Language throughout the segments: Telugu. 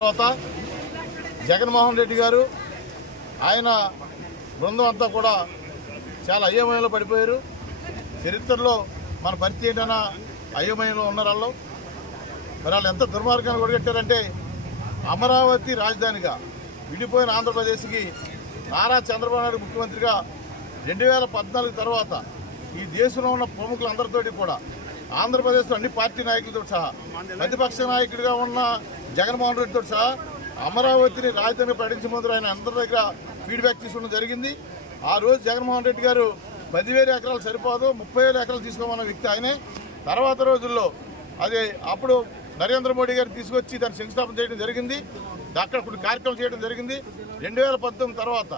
తర్వాత జగన్మోహన్ రెడ్డి గారు ఆయన బృందం అంతా కూడా చాలా అయోమయంలో పడిపోయారు. చరిత్రలో మన పరిస్థితి ఏంటన్నా అయోమయంలో ఉన్నారు వాళ్ళు. మరి వాళ్ళు ఎంత దుర్మార్గాన్ని కొడగట్టారంటే అమరావతి రాజధానిగా విడిపోయిన ఆంధ్రప్రదేశ్కి నారా చంద్రబాబు నాయుడు ముఖ్యమంత్రిగా 2014 తర్వాత ఈ దేశంలో ఉన్న ప్రముఖులందరితోటి కూడా ఆంధ్రప్రదేశ్లో అన్ని పార్టీ నాయకులతో సహా ప్రతిపక్ష నాయకుడిగా ఉన్న జగన్మోహన్ రెడ్డితో సహా అమరావతిని రాజధానిగా ప్రకటించే ముందు ఆయన అందరి దగ్గర ఫీడ్బ్యాక్ తీసుకోవడం జరిగింది. ఆ రోజు జగన్మోహన్ రెడ్డి గారు 10,000 ఎకరాలు సరిపోదు 30,000 ఎకరాలు తీసుకోమన్న వ్యక్తి ఆయనే. తర్వాత రోజుల్లో అది అప్పుడు నరేంద్ర మోడీ గారు తీసుకొచ్చి దాన్ని శంకుస్థాపన చేయడం జరిగింది. అక్కడ కొన్ని కార్యక్రమం చేయడం జరిగింది. 2019 తర్వాత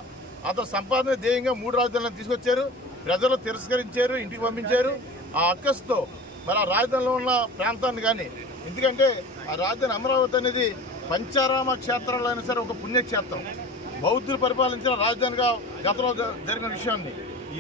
అతను సంపాదన ధ్యేయంగా 3 రాజధానులను తీసుకొచ్చారు. ప్రజలు తిరస్కరించారు, ఇంటికి పంపించారు. ఆ అక్కస్తో మరి ఆ రాజధానిలో ఉన్న ప్రాంతాన్ని కానీ, ఎందుకంటే ఆ రాజధాని అమరావతి అనేది పంచారామ క్షేత్రాల్లో అయినా సరే ఒక పుణ్యక్షేత్రం, బౌద్ధులు పరిపాలించిన రాజధానిగా గతంలో జరిగిన విషయాన్ని,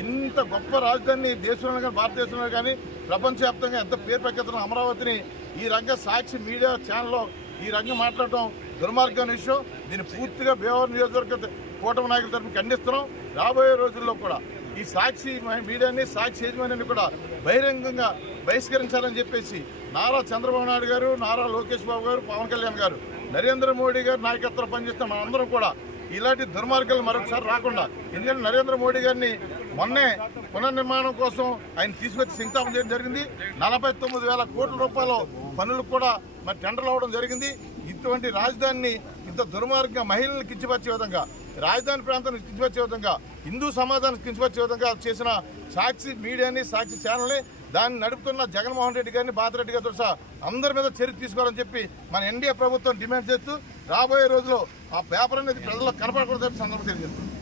ఇంత గొప్ప రాజధాని దేశంలో కానీ భారతదేశంలో కానీ ప్రపంచవ్యాప్తంగా ఎంత పేరు ప్రఖ్యాతున్న అమరావతిని ఈ రంగ సాక్షి మీడియా ఛానల్లో ఈ రంగం మాట్లాడటం దుర్మార్గమైన విషయం. దీన్ని పూర్తిగా భీమవరం నియోజకవర్గ కూటమి నాయకుల తరఫున ఖండిస్తున్నాం. రాబోయే రోజుల్లో కూడా ఈ సాక్షి మీడియాని, సాక్షి యజమానిని కూడా బహిరంగంగా బహిష్కరించాలని చెప్పేసి నారా చంద్రబాబు నాయుడు గారు, నారా లోకేష్ బాబు గారు, పవన్ కళ్యాణ్ గారు, నరేంద్ర మోడీ గారు నాయకత్వం పనిచేస్తున్న మనందరం కూడా ఇలాంటి దుర్మార్గాలు మరొకసారి రాకుండా, ఎందుకంటే నరేంద్ర మోడీ గారిని మొన్నే పునర్నిర్మాణం కోసం ఆయన తీసుకొచ్చి శంకుస్థాపన చేయడం జరిగింది. 49,000 కోట్ల రూపాయల పనులకు కూడా మరి టెండర్లు అవ్వడం జరిగింది. ఇటువంటి రాజధానిని ఇంత దుర్మార్గంగా మహిళలను కించపరిచే విధంగా, రాజధాని ప్రాంతాన్ని కించపరిచే విధంగా, హిందూ సమాజాన్ని కించపరిచే విధంగా చేసిన సాక్షి మీడియాని, సాక్షి ఛానల్ని, దాన్ని నడుపుతున్న జగన్మోహన్ రెడ్డి గారిని, బాతిరెడ్డి గారితో సహా అందరి మీద చర్య తీసుకోవాలని చెప్పి మన ఎన్డీఏ ప్రభుత్వం డిమాండ్ చేస్తూ రాబోయే రోజుల్లో ఆ పేపర్ అనేది ప్రజల్లో కనపడకూడదని సందర్భం తెలియజేస్తుంది.